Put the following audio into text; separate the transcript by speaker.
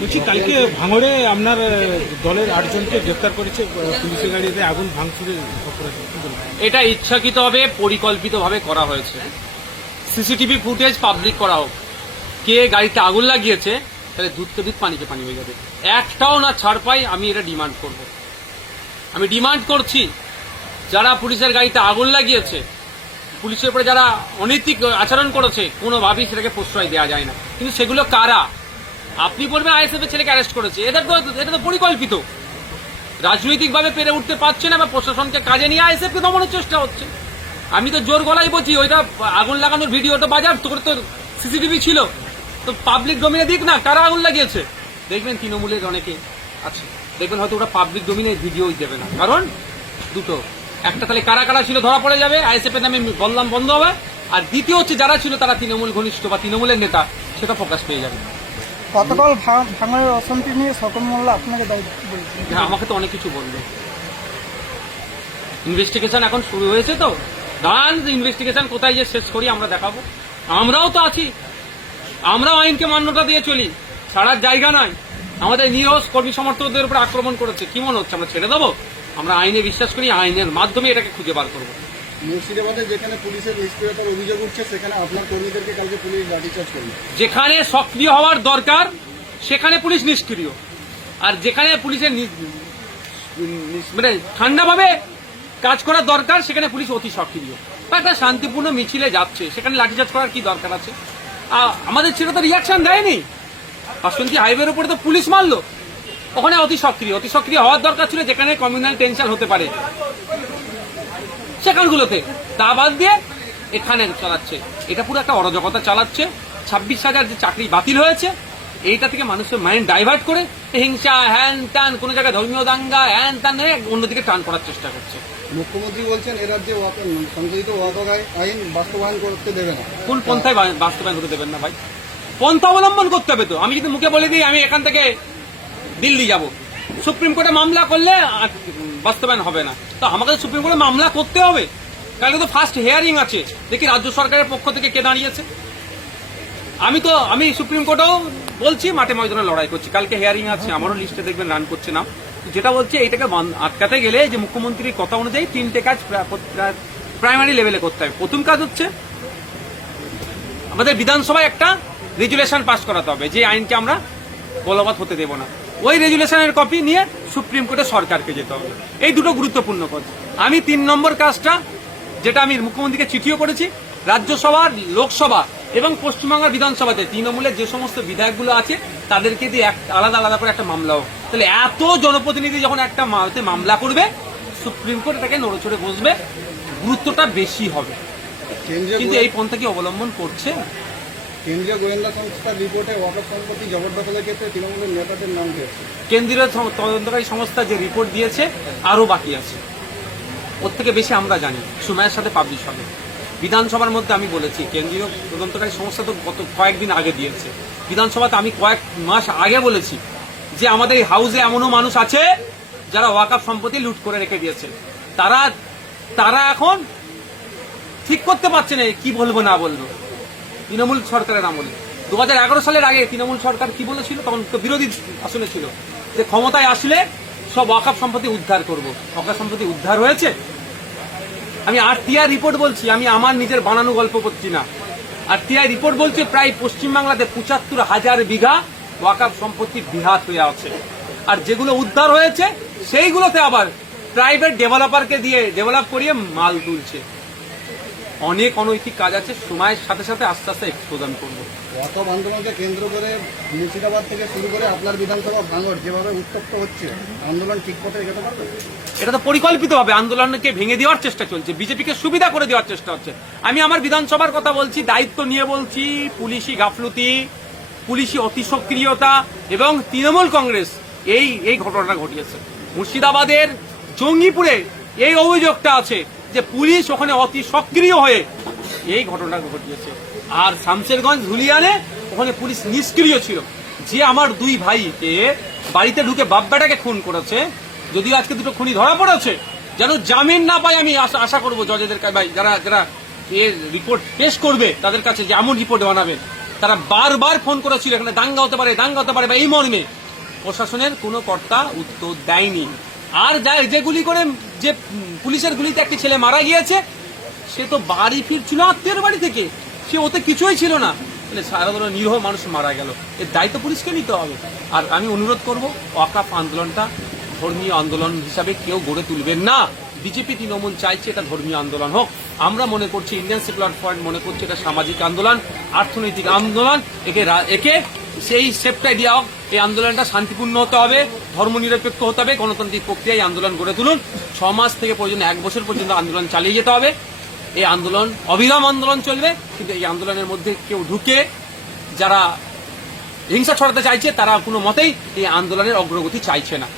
Speaker 1: বলছি, কালকে ভাঙড়ে আপনার দলের আটজনকে গ্রেফতার করেছে পুলিশের গাড়িতে আগুন ভাঙচুরের?
Speaker 2: এটা ইচ্ছাকৃতভাবে পরিকল্পিতভাবে করা হয়েছে। সিসিটিভি ফুটেজ পাবলিক করা হোক। কে গাড়িতে আগুন লাগিয়েছে, তাহলে দুধকে দুধ, পানিকে পানি হয়ে যাবে। একটাও না ছাড় পাই, আমি এটা ডিমান্ড করব। আমি ডিমান্ড করছি, যারা পুলিশের গাড়িতে আগুন লাগিয়েছে, পুলিশের উপরে যারা অনৈতিক আচরণ করেছে, কোনোভাবেই সেটাকে প্রশ্রয় দেওয়া যায় না। কিন্তু সেগুলো কারা? আপনি বলবেন আইএসএফ এর ছেলেকে অ্যারেস্ট করেছে। এটা তো এটা তো পরিকল্পিত। রাজনৈতিকভাবে পেরে উঠতে পারছে না বা প্রশাসনকে কাজে নিয়ে আইএসএফ কে দমনের চেষ্টা হচ্ছে। আমি তো জোর গলায় বলছি, ওইটা আগুন লাগানোর ভিডিওটা বাজার তোর তো সিসিটিভি ছিল। তো পাবলিক ডোমিনে দিক না, কারা আগুন লাগিয়েছে? দেখবেন তৃণমূলের অনেকে আছে। দেখবেন হয়তো ওরা পাবলিক ডোমিনে ভিডিওই দেবে না। কারণ দুটো। একটা তাহলে কারা কারা ছিল ধরা পড়ে যাবে আইএসএফ এর নামে বললাম বন্ধ হবে। আর দ্বিতীয় হচ্ছে যারা ছিল তারা তৃণমূল ঘনিষ্ঠ বা তৃণমূলের নেতা, সেটা প্রকাশ পেয়ে যাবে।
Speaker 3: গতকাল ভা- ভাঙড়ের অশান্তি নিয়ে সকল মোল্লা আপনাকে
Speaker 2: হ্যাঁ আমাকে তো অনেক কিছু বলল। ইনভেস্টিগেশন এখন শুরু হয়েছে তো? দাঁড়ান ইনভেস্টিগেশন কোথায় যে শেষ করি আমরা দেখাবো। আমরাও তো আছি। আমরাও আইনকে মান্যতা দিয়ে চলি। ছাড়ার জায়গা নাই। আমাদের নিরস কর্মী সমর্থকদের উপর আক্রমণ করেছে। কি মনে হচ্ছে, আমরা ছেড়ে দেবো? আমরা আইনে বিশ্বাস করি, আইনের মাধ্যমে এটাকে খুঁজে বার করব।
Speaker 4: মুর্শিদাবাদে যেখানে পুলিশের নিষ্ক্রিয়তার অভিযোগ উঠছে, সেখানে আপনার কর্মীদেরকে কালকে পুলিশ লাঠিচার্জ করবে।
Speaker 2: যেখানে সক্রিয় হওয়ার দরকার, সেখানে পুলিশ নিষ্ক্রিয়। আর যেখানে পুলিশের মানে ঠান্ডাভাবে কাজ করার দরকার, সেখানে পুলিশ অতি সক্রিয়। একটা শান্তিপূর্ণ মিছিলে যাচ্ছে, সেখানে লাঠিচার্জ করার কি দরকার আছে? আমাদের ছেলে তো রিয়াকশন দেয়নি। বাসন্তী হাইওয়ের উপরে তো পুলিশ মারলো। ওখানে অতি সক্রিয় অতি সক্রিয় হওয়ার দরকার ছিল, যেখানে কমিউনাল টেনশন হতে পারে। সেখানগুলোতে। তা বাদ দিয়ে এখানে চালাচ্ছে। এটা পুরো একটা অরাজকতা চালাচ্ছে। ছাব্বিশ হাজার যে চাকরি বাতিল হয়েছে এইটা থেকে মানুষের মাইন্ড ডাইভার্ট করে হিংসা হ্যান ত্যান কোনো জায়গায় ধর্মীয় দাঙ্গা হ্যান ত্যান অন্যদিকে টান করার চেষ্টা করছে।
Speaker 4: মুখ্যমন্ত্রী বলছেন এ রাজ্যে সংশোধিত আইন বাস্তবায়ন করতে দেবে না।
Speaker 2: কোন পন্থায় বাস্তবায়ন করতে দেবেন না ভাই? পন্থা অবলম্বন করতে হবে তো। আমি যদি মুখে বলে দিই আমি এখান থেকে দিল্লি যাব। সুপ্রিম কোর্টে মামলা করলে বাস্তবায়ন হবে না। তো আমাকে সুপ্রিম কোর্টে মামলা করতে হবে? কালকে তো ফার্স্ট হিয়ারিং আছে। দেখি রাজ্য সরকারের পক্ষ থেকে কে দাঁড়িয়েছে। আমি তো, আমি সুপ্রিম কোর্টেও বলছি, মাঠে ময়দানে লড়াই করছি। কালকে হিয়ারিং আছে, আমারও লিস্টে দেখবেন রান করছে না যেটা বলছে, এইটাকে আটকাতে গেলে যে মুখ্যমন্ত্রীর কথা অনুযায়ী তিনটে কাজ প্রাইমারি লেভেলে করতে হবে। প্রথম কাজ হচ্ছে, আমাদের বিধানসভায় একটা রেজুলেশন পাস করাতে হবে। যে আইনকে আমরা বলবৎ হতে দেব না। ওই রেজুলেশনের কপি নিয়ে সুপ্রিম কোর্টে সরকারকে যেতে হবে। এই দুটো গুরুত্বপূর্ণ কাজ আমি তিন নম্বর কাজটা যেটা আমি মুখ্যমন্ত্রীকে চিঠিও করেছি রাজ্যসভা লোকসভা এবং পশ্চিমবাংলার বিধানসভাতে তৃণমূলের যে সমস্ত বিধায়কগুলো আছে তাদেরকে দিয়ে এক আলাদা আলাদা করে একটা মামলা হোক তাহলে এত জনপ্রতিনিধি যখন একটা মামলা করবে সুপ্রিম কোর্ট এটাকে নড়েচড়ে বসবে গুরুত্বটা বেশি হবে। কিন্তু এই পন্থা কি অবলম্বন করছে
Speaker 4: কেন্দ্রীয় গোয়েন্দা সংস্থার রিপোর্টে ওয়াকফ সম্পত্তি জবরদখলের ক্ষেত্রে তৃণমূলের নেতাদের নাম
Speaker 2: কেন্দ্রীয় তদন্তকারী সংস্থা যে রিপোর্ট দিয়েছে, আরও বাকি আছে। ওর থেকে বেশি আমরা জানি সময়ের সাথে পাবলিশ হবে। বিধানসভার মধ্যে আমি বলেছি, কেন্দ্রীয় তদন্তকারী সংস্থা তো গত কয়েকদিন আগে দিয়েছে। বিধানসভাতে আমি কয়েক মাস আগে বলেছি যে আমাদের এই হাউসে এমনও মানুষ আছে যারা ওয়াকাফ সম্পত্তি লুট করে রেখে দিয়েছে। তারা তারা এখন ঠিক করতে পারছে না, কি বলব না বলব। তৃণমূল সরকারের আমলে। দুহাজার এগারো সালের আগে তৃণমূল সরকার কি বলেছিল? তখন তো বিরোধী আসলে ছিল। যে ক্ষমতায় আসলে সব ওয়াকাফ সম্পত্তি উদ্ধার করব। ওয়াকাফ সম্পত্তি উদ্ধার হয়েছে? আমি আর আরটিআই রিপোর্ট বলছি, আমি আমার নিজের বানানো গল্প করছি না। আরটিআই রিপোর্ট বলছে, প্রায় পশ্চিমবাংলাতে পঁচাত্তর হাজার বিঘা ওয়াকাফ সম্পত্তি বিহাত হয়ে আছে। আর যেগুলো উদ্ধার হয়েছে, সেইগুলোতে আবার প্রাইভেট ডেভেলপারকে দিয়ে ডেভেলপ করিয়ে মাল তুলছে। অনেক অনৈতিক কাজ আছে সময়ের সাথে সাথে আস্তে আস্তে এক্সপোজান করব।
Speaker 4: ওয়াকফ আন্দোলনকে কেন্দ্র করে মুর্শিদাবাদ থেকে শুরু করে আপনার বিধানসভা ভাঙড় যেভাবে উত্তপ্ত হচ্ছে আন্দোলন ঠিক পথে এগোতে পারবে?
Speaker 2: এটা তো পরিকল্পিতভাবে আন্দোলনকে ভেঙে দেওয়ার চেষ্টা চলছে বিজেপিকে সুবিধা করে দেওয়ার চেষ্টা হচ্ছে। আমি আমার বিধানসভার কথা বলছি দায়িত্ব নিয়ে বলছি পুলিশি গাফলতি পুলিশি অতি সক্রিয়তা এবং তৃণমূল কংগ্রেস এই এই ঘটনাটা ঘটিয়েছে। মুর্শিদাবাদের জঙ্গিপুরে এই অভিযোগটা আছে যে পুলিশ ওখানে অতি সক্রিয় হয়ে এই ঘটনা ঘটিয়েছে। আর শামশেরগঞ্জ ধুলিয়ানে ওখানে পুলিশ নিষ্ক্রিয় ছিল। যে আমার দুই ভাইকে বাড়িতে ঢুকে বাব্বাটাকে খুন করেছে, যদিও আজকে দুটো খুনি ধরা পড়েছে, যেন জামিন না পাই আমি আশা করব জজেদের ভাই যারা যারা এর রিপোর্ট পেশ করবে, তাদের কাছে যে এমন রিপোর্ট বানাবে, তারা বারবার ফোন করেছিল, এখানে দাঙ্গা হতে পারে, দাঙ্গা হতে পারে বা এই মর্মে। প্রশাসনের কোনো কর্তা উত্তর দেয়নি। আর যা- যে গুলি করে যে পুলিশের গুলিতে একটি ছেলে মারা গিয়েছে, সে তো বাড়ি ফিরছিল আত্মীয়ের বাড়ি থেকে। সে ওতে কিছুই ছিল না। মানে সাধারণ নিরীহ মানুষ মারা গেল। এর দায়িত্ব পুলিশকে নিতে হবে। আর আমি অনুরোধ করব অকাপ আন্দোলনটা ধর্মীয় আন্দোলন হিসাবে কেউ গড়ে তুলবেন না। বিজেপি তৃণমূল চাইছে এটা ধর্মীয় আন্দোলন হোক। আমরা মনে করছি ইন্ডিয়ান সেকুলার ফ্রন্ট মনে করছি এটা সামাজিক আন্দোলন অর্থনৈতিক আন্দোলন। একে একে সেই সেপটাই দেওয়া হোক, এই আন্দোলনটা শান্তিপূর্ণ হতে হবে। ধর্মনিরপেক্ষ হতে হবে, গণতান্ত্রিক প্রক্রিয়ায় আন্দোলন গড়ে তুলুন। ছ মাস থেকে পর্যন্ত, এক বছর পর্যন্ত আন্দোলন চালিয়ে যেতে হবে। এই আন্দোলন, অবিরাম আন্দোলন চলবে, কিন্তু এই আন্দোলনের মধ্যে কেউ ঢুকে, যারা হিংসা ছড়াতে চাইছে, তারা কোনো মতেই এই আন্দোলনের অগ্রগতি চাইছে না।